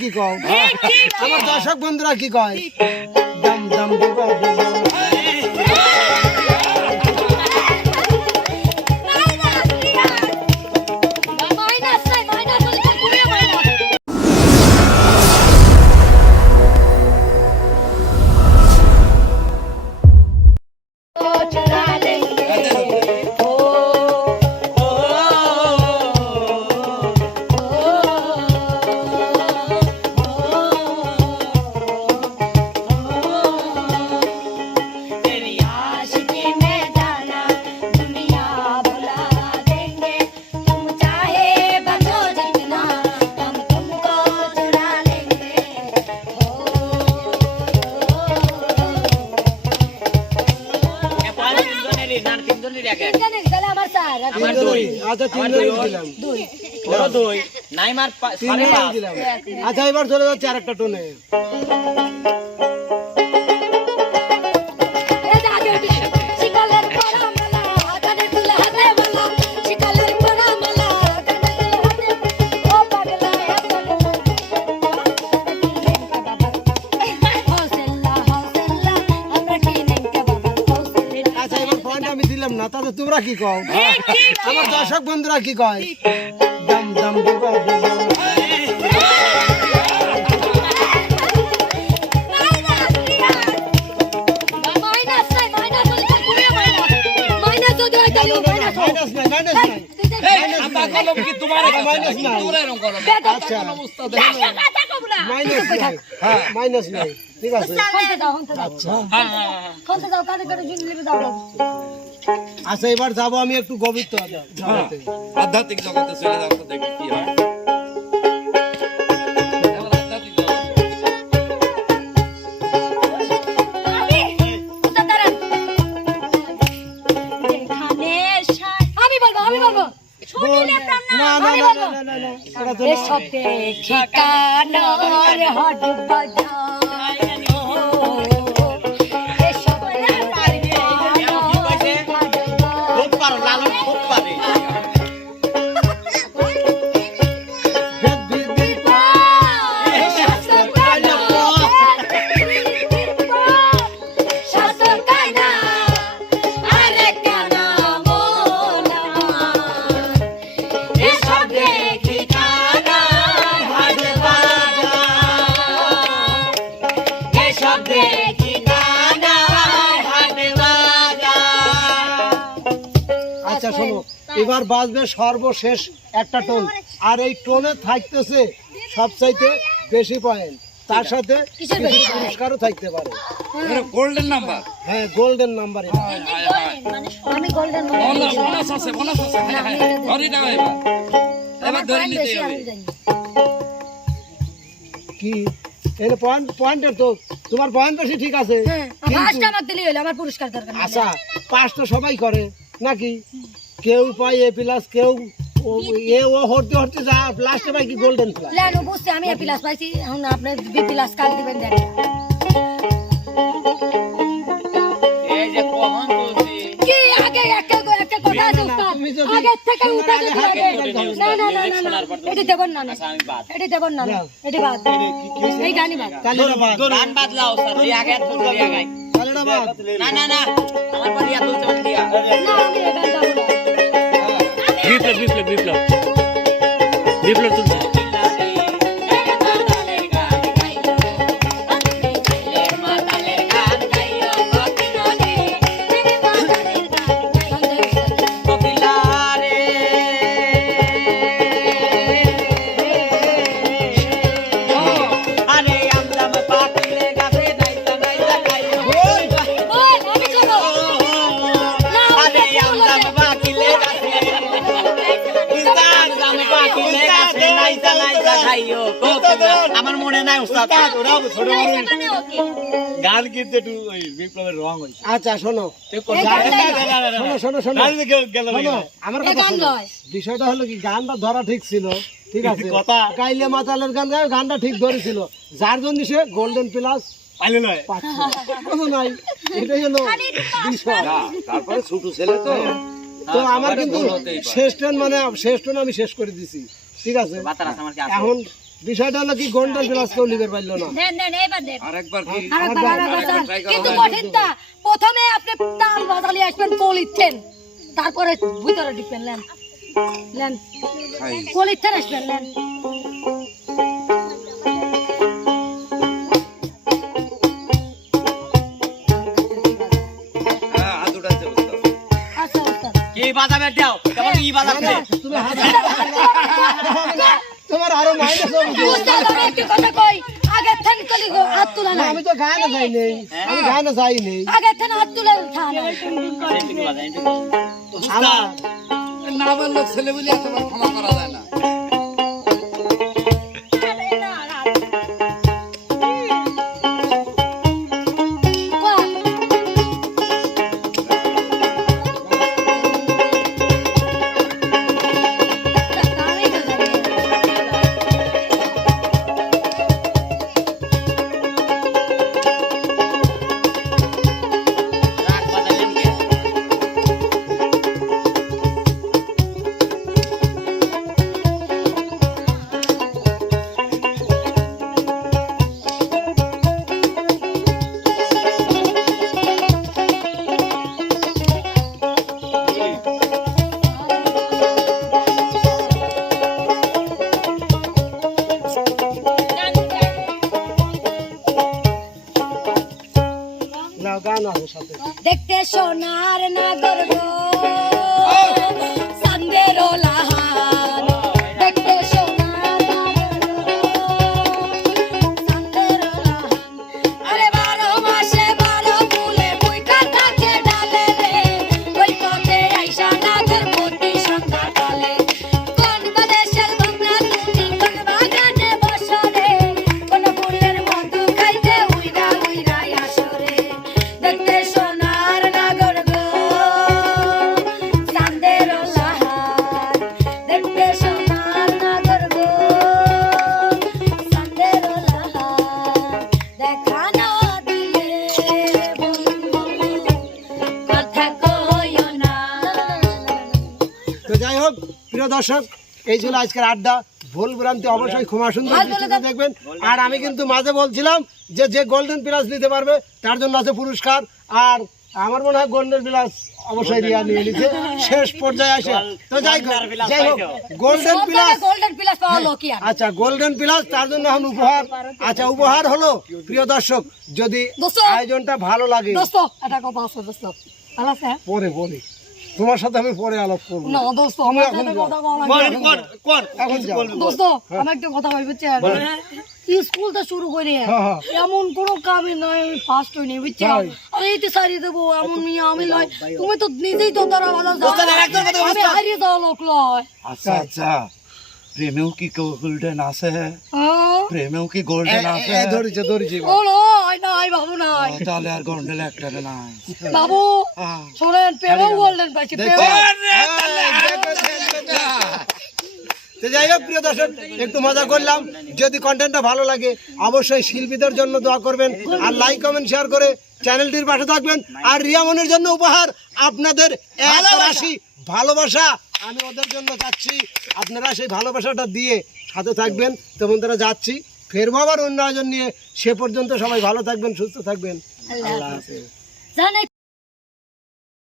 কি কও আমার দর্শক বন্ধুরা কি কয়? দাম দাম দেবো আমার আমার আচ্ছা দিলাম। দুই। সাড়ে পাঁচ। আচ্ছা এবার চলে যাচ্ছে আরেকটা টোনে। তোমরা কি কও আমার দর্শক বন্ধুরা কি কয়? দাম দাম দেবো মাইনাস নাই, মাইনাস হলে তো ঘুরে মাইনাস। মাইনাস যদি হয় তাহলে ও মাইনাস হোক। মাইনাস নাই। মাইনাস এই, নাই। তুই দেখ, আমরা কলম কি তোমার মাইনাস নাই বেটা, আচ্ছা কথা কব না। মাইনাস মাইনাস নাই ঠিক আছে আচ্ছা এবার যাব আমি একটু গভীর। আধ্যাত্মিক জগতে চলে তো দেখি কি হয় এবার আধ্যাত্মিক জগতে। আচ্ছা শোনো এবার বাজবে সর্বশেষ একটা টোন আর এই টোনে থাকতেছে সবচাইতে বেশি পয়েন্ট তার সাথে কিছু পুরস্কারও থাকতে পারে। গোল্ডেন নাম্বার হ্যাঁ গোল্ডেন নাম্বার আমি গোল্ডেন বোনাস বোনাস আছে বোনাস আছে। হ্যাঁ হ্যাঁ ধরি দাও এবার। এবার ধরে নিতে হবে। কি? এর পয়েন্ট পয়েন্টের তো তোমার পয়েন্ট বেশি ঠিক আছে। আমার দিলেই হলো আমার পুরস্কার দরকার আচ্ছা তো সবাই করে। নাকি কেউ পায় এ প্লাস কেউ ও- এ ও হরতে হরতে যা লাস্টে পাই কি গোল্ডেন প্লাস লেন ও বুঝতে আমি এ প্লাস পাইছি এখন আপনি বি প্লাস কাল দিবেন দেন এই যে কখন বলছি কি আগে একে একে কথা আছে উস্তাদ তুমি যদি আগে থেকে উঠে আগে যেতে হাতে হবে ধরে না না না না না এটি দেবন না না আচ্ছা আমি বাদ এটি দেবন না না এটি বাদ এই গানি বাদ কালিরা বাদ গান বাদলাও স্যার এই আগে এত ধরে আগাই কালিরা বাদ আমার মনে নাই উস্তাদ। গান কিন্তু একটু ওই বিপ্লবের রং হয়েছে। আচ্ছা শোনো। শোনো শোনো শোনো। আমার কথা। বিষয়টা হলো কি গানটা ধরা ঠিক ছিল ঠিক আছে? কথা। গাইলে মাতালের গান গায় গানটা ঠিক ধরেছিল। যার জন্য সে গোল্ডেন প্লাস পাইলে নয়। কোনো নাই। এটাই হলো বিষয়। তারপরে ছোট ছেলে তো। তো আমার কিন্তু। শেষ ট্রেন মানে শেষ ট্রেন আমি শেষ করে দিছি। ঠিক আছে? এখন বিষয়টা হলো কি গোল্ডেন প্লাস কেউ লিভার পাইলো না এবার দেন আরেকবার কিন্তু কঠিনটা প্রথমে আপনি তাল বাজালি আসবেন কলিথেন তারপরে ভিতরে ঢুকবেন লেন লেন কলিথেন আসবেন হ্যাঁ। আচ্ছা কি বাজাবে দাও কেমন ই বাজাবে তুমি হাত- তোমার আরও মাইনাস ওস্তাদ একটু কথা কই। আগে থেন কলি গো হাত তুলা আমি তো না যাই নেই আমি যাই নেই আগে থেন হাত তুলা আমার ছেলে বলে তোমার ক্ষমা করা যায় না। দেখতে সোনার নাগর গো সন্দের প্রিয় দর্শক এই ছিল আজকের আড্ডা। ভুল ভ্রান্তি অবশ্যই ক্ষমা সুন্দর দৃষ্টিতে দেখবেন। আর আমি কিন্তু মাঝে বলছিলাম যে যে গোল্ডেন প্লাস নিতে পারবে তার জন্য আছে পুরস্কার। আর আমার মনে হয় গোল্ডেন প্লাস অবশ্যই রিয়া নিয়ে নিচ্ছে। শেষ পর্যায়ে আসে। তো যাই যাই হোক গোল্ডেন প্লাস গোল্ডেন প্লাস পাওয়া লোক কি আর। আচ্ছা গোল্ডেন প্লাস তার জন্য এখন উপহার। আচ্ছা উপহার হলো প্রিয় দর্শক যদি আয়োজনটা ভালো লাগে। আছে পরে বলি তোমার সাথে আমি পরে আলাপ করব। না দোস্ত আমার সাথে কথা বলা কর কর কর এখন যাও। দোস্ত আমি একটা কথা কই বুঝছেন? স্কুল তো শুরু করে। হ্যাঁ, হ্যাঁ। এমন কোনো কামে নয় আমি ফার্স্ট হইনি বুঝছেন? আমি এইতে সারিয়ে দেবো এমন নিয়ে। আমি লয় তুমি তো নিজেই তো তারা কথা, আমি হারিয়ে যাওয়া লোক লয় আচ্ছা আচ্ছা। প্রেমেও কি গোল্ডেন আছে? হ্যাঁ। প্রেমেও কি গোল্ডেন আছে? ধরেছে ধরেছে। ও নয় নাই বাবু নাই। তাহলে আর গোল্ডেন একটা নাই। বাবু শোনেন গোল্ডেন পাইছি তো যাই হোক প্রিয় দর্শক একটু মজা করলাম। যদি কন্টেন্টটা ভালো লাগে অবশ্যই শিল্পীদের জন্য দোয়া করবেন। আর লাইক কমেন্ট শেয়ার করে চ্যানেলটির পাশে থাকবেন। আর রিয়ামনের জন্য উপহার আপনাদের এক রাশি ভালোবাসা। আমি ওদের জন্য যাচ্ছি। আপনারা সেই ভালোবাসাটা দিয়ে সাথে থাকবেন। তেমন তারা যাচ্ছি। ফেরবো আবার অন্য আয়োজন নিয়ে সে পর্যন্ত সবাই ভালো থাকবেন সুস্থ থাকবেন। জানেন